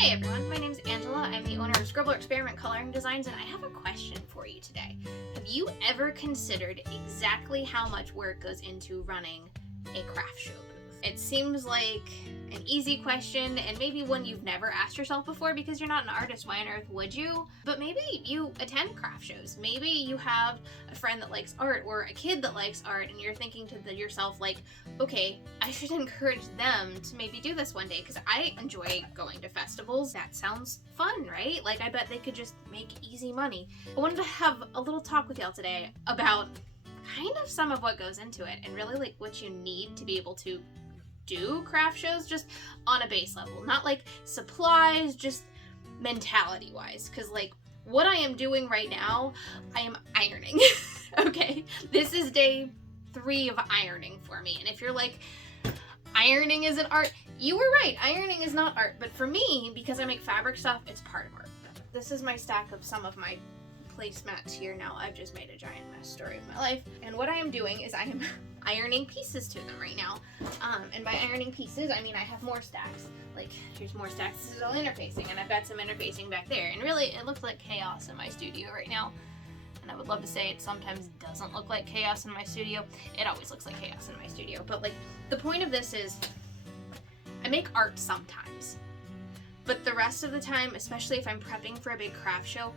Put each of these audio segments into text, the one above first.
Hey everyone, my name is Angela. I'm the owner of Scribbler Experiment Coloring Designs, and I have a question for you today. Have you ever considered exactly how much work goes into running a craft show booth? It seems like an easy question, and maybe one you've never asked yourself before because you're not an artist. Why on earth would you? But maybe you attend craft shows. Maybe you have a friend that likes art or a kid that likes art, and you're thinking to yourself like, okay, I should encourage them to maybe do this one day because I enjoy going to festivals. That sounds fun, right? Like, I bet they could just make easy money. I wanted to have a little talk with y'all today about kind of some of what goes into it and really like what you need to be able to do craft shows just on a base level, not like supplies, just mentality wise, because like what I am doing right now, I am ironing. Okay, this is day 3 of ironing for me, and if you're like, ironing isn't art, you were right, ironing is not art, but for me, because I make fabric stuff, it's part of art. This is my stack of some of my placemats here. Now I've just made a giant mess, story of my life, and what I am doing is I am ironing pieces to them right now, and by ironing pieces I mean I have more stacks. Like, here's more stacks. This is all interfacing, and I've got some interfacing back there, and really it looks like chaos in my studio right now, and I would love to say it sometimes doesn't look like chaos in my studio. It always looks like chaos in my studio, but like the point of this is I make art sometimes, but the rest of the time, especially if I'm prepping for a big craft show,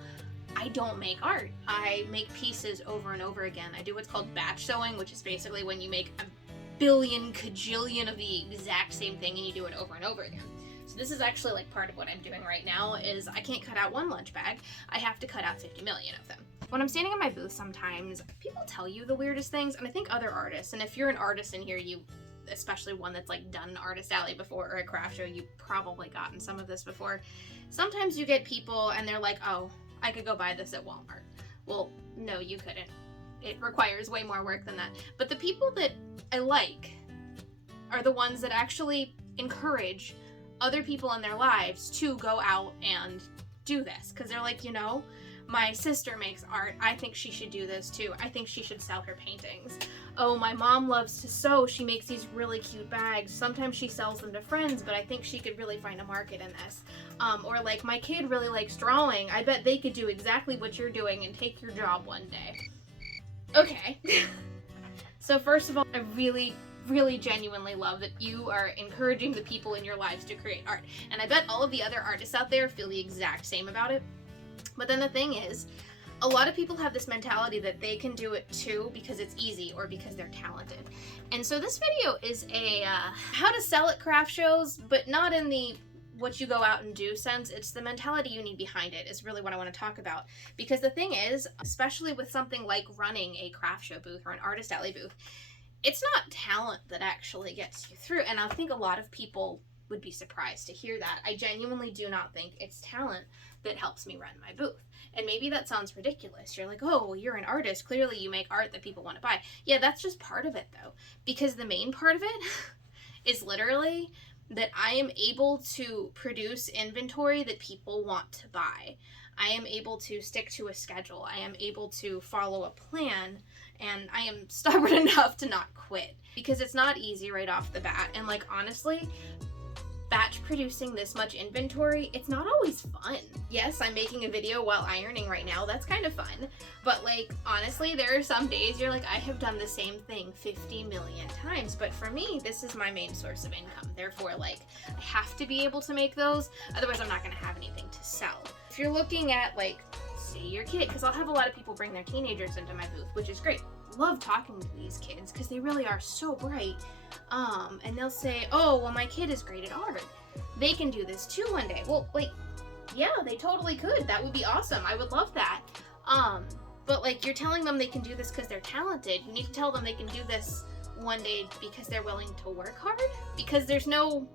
I don't make art. I make pieces over and over again. I do what's called batch sewing, which is basically when you make a billion kajillion of the exact same thing and you do it over and over again. So this is actually like part of what I'm doing right now is I can't cut out one lunch bag. I have to cut out 50 million of them. When I'm standing in my booth sometimes, people tell you the weirdest things, and I think other artists, and if you're an artist in here, you, especially one that's like done an artist alley before or a craft show, you've probably gotten some of this before. Sometimes you get people and they're like, oh, I could go buy this at Walmart. Well, no, you couldn't. It requires way more work than that. But the people that I like are the ones that actually encourage other people in their lives to go out and do this. Because they're like, you know, my sister makes art. I think she should do this too. I think she should sell her paintings. Oh, my mom loves to sew. She makes these really cute bags. Sometimes she sells them to friends, but I think she could really find a market in this. Or like, my kid really likes drawing. I bet they could do exactly what you're doing and take your job one day. Okay. So first of all, I really genuinely love that you are encouraging the people in your lives to create art. And I bet all of the other artists out there feel the exact same about it. But then the thing is, a lot of people have this mentality that they can do it too because it's easy or because they're talented. And so this video is a how to sell at craft shows, but not in the what you go out and do sense. It's the mentality you need behind it is really what I want to talk about. Because the thing is, especially with something like running a craft show booth or an artist alley booth, it's not talent that actually gets you through. And I think a lot of people would be surprised to hear that. I genuinely do not think it's talent that helps me run my booth. And maybe that sounds ridiculous. You're like, oh, well, you're an artist. Clearly you make art that people want to buy. Yeah, that's just part of it though. Because the main part of it is literally that I am able to produce inventory that people want to buy. I am able to stick to a schedule. I am able to follow a plan, and I am stubborn enough to not quit because it's not easy right off the bat. And like, honestly, batch producing this much inventory, it's not always fun. Yes, I'm making a video while ironing right now. That's kind of fun. But like, honestly, there are some days you're like, I have done the same thing 50 million times. But for me, this is my main source of income. Therefore, like, I have to be able to make those. Otherwise, I'm not going to have anything to sell. If you're looking at like, say your kid, because I'll have a lot of people bring their teenagers into my booth, which is great. Love talking to these kids because they really are so bright. And they'll say, oh, well, my kid is great at art. They can do this too one day. Well, like, yeah, they totally could. That would be awesome. I would love that. But like, you're telling them they can do this because they're talented. You need to tell them they can do this one day because they're willing to work hard. Because there's no...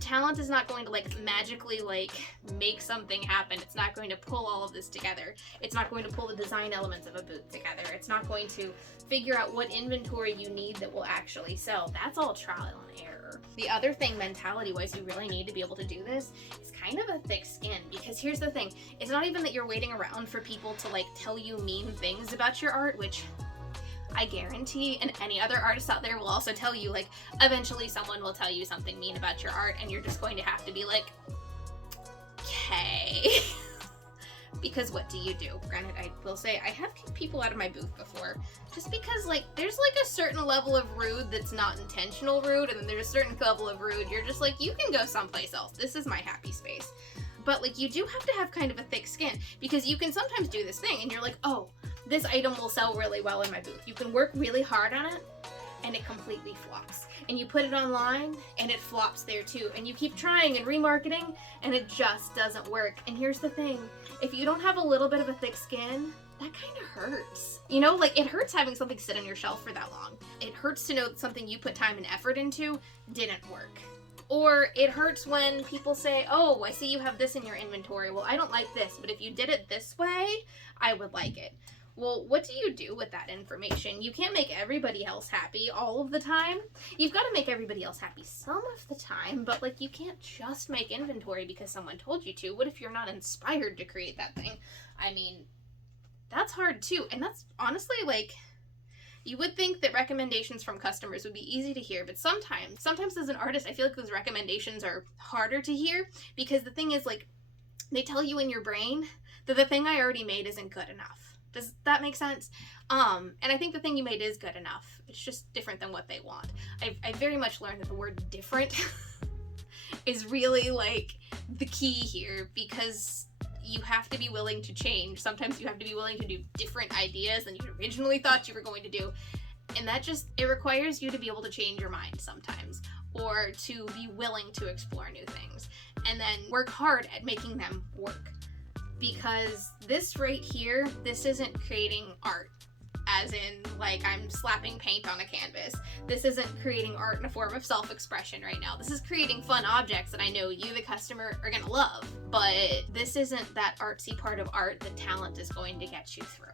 talent is not going to like magically like make something happen. It's not going to pull all of this together. It's not going to pull the design elements of a booth together. It's not going to figure out what inventory you need that will actually sell. That's all trial and error. The other thing mentality wise you really need to be able to do this is kind of a thick skin, because here's the thing, it's not even that you're waiting around for people to like tell you mean things about your art, which I guarantee, and any other artist out there will also tell you, like, eventually someone will tell you something mean about your art and you're just going to have to be like, Why? Because what do you do? Granted, I will say I have kicked people out of my booth before, just because like there's like a certain level of rude that's not intentional rude, and then there's a certain level of rude you're just like, you can go someplace else. This is my happy space. But like you do have to have kind of a thick skin, because you can sometimes do this thing and you're like, oh, this item will sell really well in my booth. You can work really hard on it and it completely flops. And you put it online and it flops there too. And you keep trying and remarketing and it just doesn't work. And here's the thing, if you don't have a little bit of a thick skin, that kind of hurts. You know, like it hurts having something sit on your shelf for that long. It hurts to know that something you put time and effort into didn't work. Or it hurts when people say, oh, I see you have this in your inventory. Well, I don't like this, but if you did it this way, I would like it. Well, what do you do with that information? You can't make everybody else happy all of the time. You've got to make everybody else happy some of the time, but like you can't just make inventory because someone told you to. What if you're not inspired to create that thing? I mean, that's hard too. And that's honestly like, you would think that recommendations from customers would be easy to hear, but sometimes as an artist, I feel like those recommendations are harder to hear, because the thing is like, they tell you in your brain that the thing I already made isn't good enough. Does that make sense? And I think the thing you made is good enough. It's just different than what they want. I very much learned that the word different is really like the key here, because you have to be willing to change. Sometimes you have to be willing to do different ideas than you originally thought you were going to do. And that just, it requires you to be able to change your mind sometimes, or to be willing to explore new things and then work hard at making them work. Because this right here, this isn't creating art, as in like I'm slapping paint on a canvas. This isn't creating art in a form of self-expression right now. This is creating fun objects that I know you, the customer, are gonna love. But this isn't that artsy part of art that talent is going to get you through.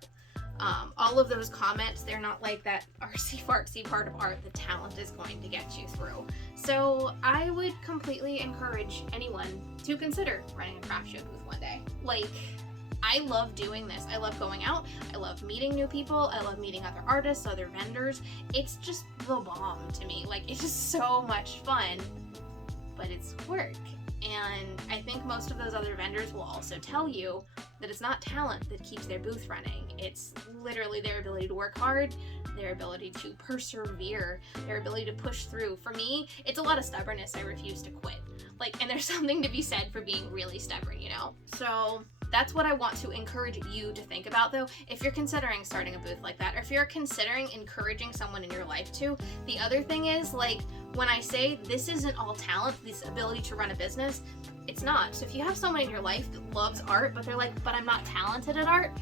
All of those comments, they're not like that artsy-fartsy part of art that talent is going to get you through. So I would completely encourage anyone to consider running a craft show booth one day. Like, I love doing this. I love going out. I love meeting new people. I love meeting other artists, other vendors. It's just the bomb to me. Like, it's just so much fun, but it's work. And I think most of those other vendors will also tell you that it's not talent that keeps their booth running. It's literally their ability to work hard, their ability to persevere, their ability to push through. For me, it's a lot of stubbornness. I refuse to quit. Like, and there's something to be said for being really stubborn, you know? So that's what I want to encourage you to think about, though, if you're considering starting a booth like that, or if you're considering encouraging someone in your life to. The other thing is, like, when I say this isn't all talent, this ability to run a business, it's not. So if you have someone in your life that loves art, but they're like, but I'm not talented at art,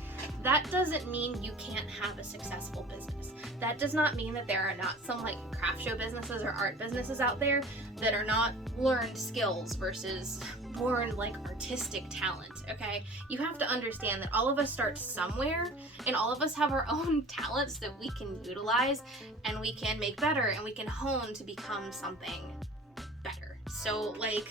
that doesn't mean you can't have a successful business. That does not mean that there are not some like craft show businesses or art businesses out there that are not learned skills versus born like artistic talent, okay? You have to understand that all of us start somewhere, and all of us have our own talents that we can utilize and we can make better and we can hone to become something better. So like,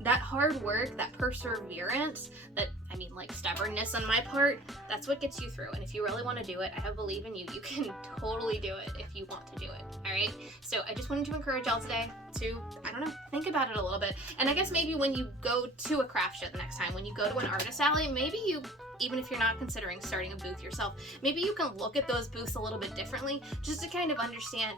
that hard work, that perseverance, that, I mean, like stubbornness on my part, that's what gets you through. And if you really want to do it, I believe in you. You can totally do it if you want to do it, all right? So I just wanted to encourage y'all today to, I don't know, think about it a little bit. And I guess maybe when you go to a craft show the next time, when you go to an artist alley, maybe you, even if you're not considering starting a booth yourself, maybe you can look at those booths a little bit differently, just to kind of understand,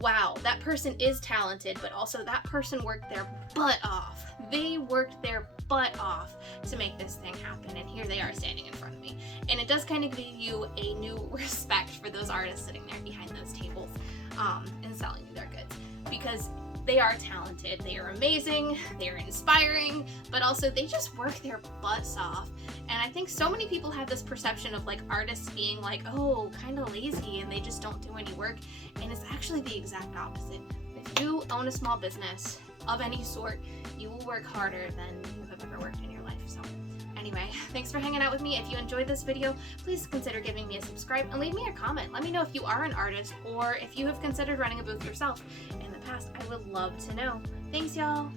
wow, that person is talented, but also that person worked their butt off. They worked their butt off to make this thing happen, and here they are standing in front of me. And it does kind of give you a new respect for those artists sitting there behind those tables and selling you their goods, because they are talented, they are amazing, they are inspiring, but also they just work their butts off. And I think so many people have this perception of like artists being like, oh, kind of lazy and they just don't do any work. And it's actually the exact opposite. If you own a small business of any sort, you will work harder than you have ever worked in your life. So anyway, thanks for hanging out with me. If you enjoyed this video, please consider giving me a subscribe and leave me a comment. Let me know if you are an artist or if you have considered running a booth yourself in the past. I would love to know. Thanks, y'all.